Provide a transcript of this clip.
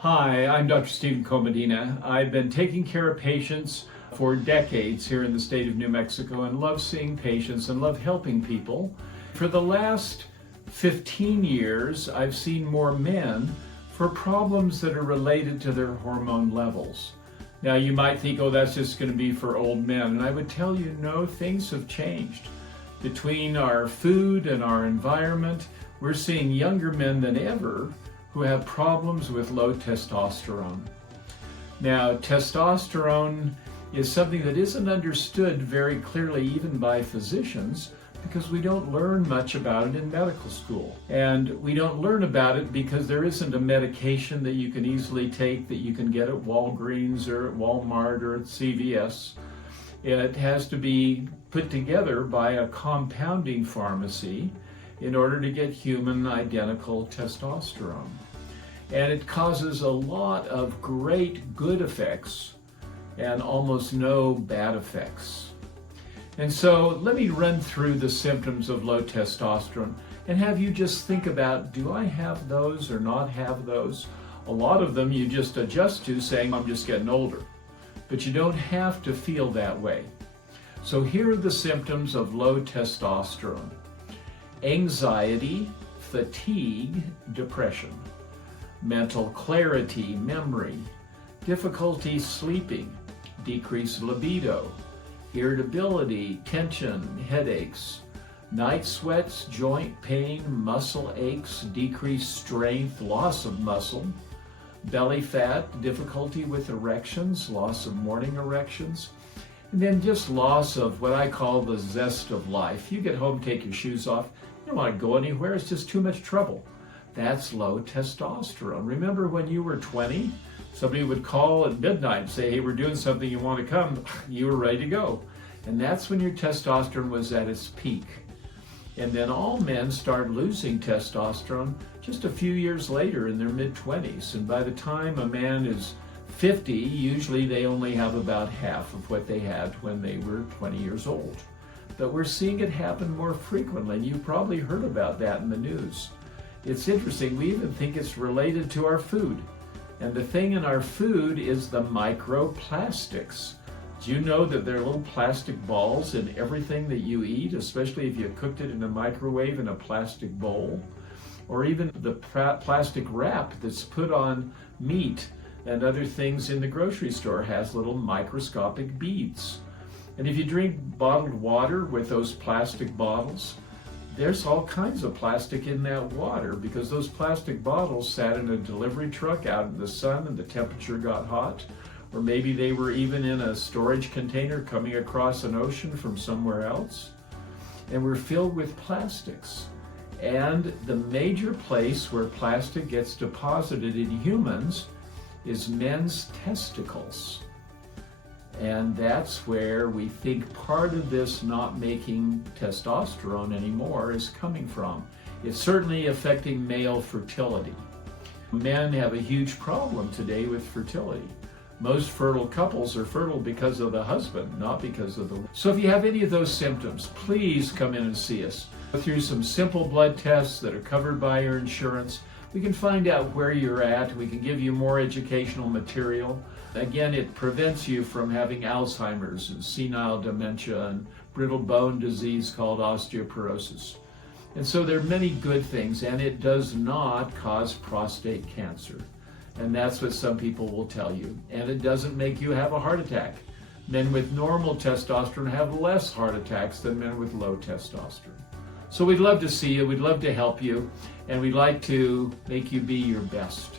Hi, I'm Dr. Stephen Komadina. I've been taking care of patients for decades here in the state of New Mexico and love seeing patients and love helping people. For the last 15 years, I've seen more men for problems that are related to their hormone levels. Now you might think, oh, that's just going to be for old men. And I would tell you, no, things have changed. Between our food and our environment, we're seeing younger men than ever who have problems with low testosterone. Now, testosterone is something that isn't understood very clearly even by physicians because we don't learn much about it in medical school. And we don't learn about it because there isn't a medication that you can easily take that you can get at Walgreens or at Walmart or at CVS. It has to be put together by a compounding pharmacy in order to get human identical testosterone. And it causes a lot of great good effects and almost no bad effects. And so let me run through the symptoms of low testosterone and have you just think about, do I have those or not have those? A lot of them you just adjust to saying, I'm just getting older. But you don't have to feel that way. So here are the symptoms of low testosterone: anxiety, fatigue, depression, mental clarity, memory, difficulty sleeping, decreased libido, irritability, tension, headaches, night sweats, joint pain, muscle aches, decreased strength, loss of muscle, belly fat, difficulty with erections, loss of morning erections, and then just loss of what I call the zest of life. You get home, take your shoes off, you don't want to go anywhere, it's just too much trouble. That's low testosterone. Remember when you were 20, somebody would call at midnight and say, hey, we're doing something, you want to come? You were ready to go. And that's when your testosterone was at its peak. And then all men start losing testosterone just a few years later in their mid-20s. And by the time a man is 50, usually they only have about half of what they had when they were 20 years old. But we're seeing it happen more frequently, and you've probably heard about that in the news. It's interesting, we even think it's related to our food. And the thing in our food is the microplastics. Do you know that there are little plastic balls in everything that you eat, especially if you cooked it in a microwave in a plastic bowl? Or even the plastic wrap that's put on meat and other things in the grocery store has little microscopic beads. And if you drink bottled water with those plastic bottles, there's all kinds of plastic in that water because those plastic bottles sat in a delivery truck out in the sun and the temperature got hot. Or maybe they were even in a storage container coming across an ocean from somewhere else. And we're filled with plastics. And the major place where plastic gets deposited in humans is men's testicles. And that's where we think part of this not making testosterone anymore is coming from. It's certainly affecting male fertility. Men have a huge problem today with fertility. Most fertile couples are fertile because of the husband, not because of the... So if you have any of those symptoms, please come in and see us. Go through some simple blood tests that are covered by your insurance. We can find out where you're at. We can give you more educational material. Again, it prevents you from having Alzheimer's and senile dementia and brittle bone disease called osteoporosis. And so there are many good things, and it does not cause prostate cancer. And that's what some people will tell you. And it doesn't make you have a heart attack. Men with normal testosterone have less heart attacks than men with low testosterone. So we'd love to see you, we'd love to help you, and we'd like to make you be your best.